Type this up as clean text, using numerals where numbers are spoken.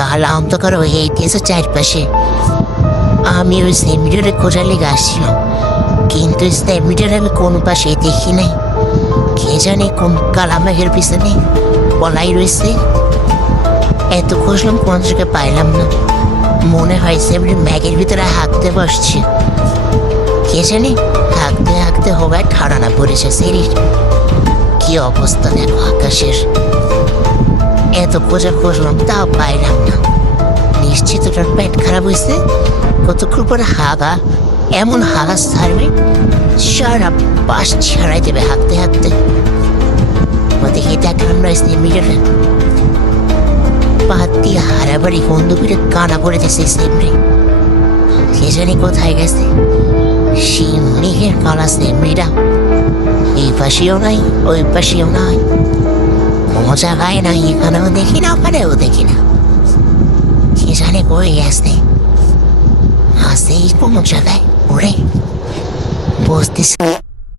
কাল অন্ধকার হয়ে গেছে চারপাশে। আমি ওই সেমিটারে খোঁজার লেগে আসছিলাম, কিন্তু সেমিটার আমি কোন পাশে দেখি নাই। কে জানে কোন কালামেঘের পিছনে বলাই রয়েছে। এত খুঁজলাম কোন জায়গায় পাইলাম না। মনে হয় সেমনি ম্যাগের ভিতরে হাঁকতে বসছে। কে জানি হাঁকতে হাঁকতে হবায় ঠাড়ানা পড়েছে শরীর। কি অবস্থা দেখো আকাশের। এত খোঁজা খুঁজলাম তাও পাইলাম না। নিশ্চিত ওটার পেট খারাপ হয়েছে। কতক্ষণ পরে হাগা, এমন হাগা ছাড়বে সারা পাশ ছাড়াই দেবে হাঁকতে হাঁকতে। দেখি দেখলাম না সেমিটারে পাত দিয়ে হারাবাড়ি বন্ধ করে কানা পড়ে গেছে সেমরি। কে জানি কোথায় গেছে। সিমড়ির কালা সেমরিটা এই পাশেও নাই ওই পাশেও নাই, কোনো জায়গায় নাই। এখানেও দেখি না ওখানেও দেখি না। কে জানে কই গেছে। আসে কোনো জায়গায় ওরে বসতেছে।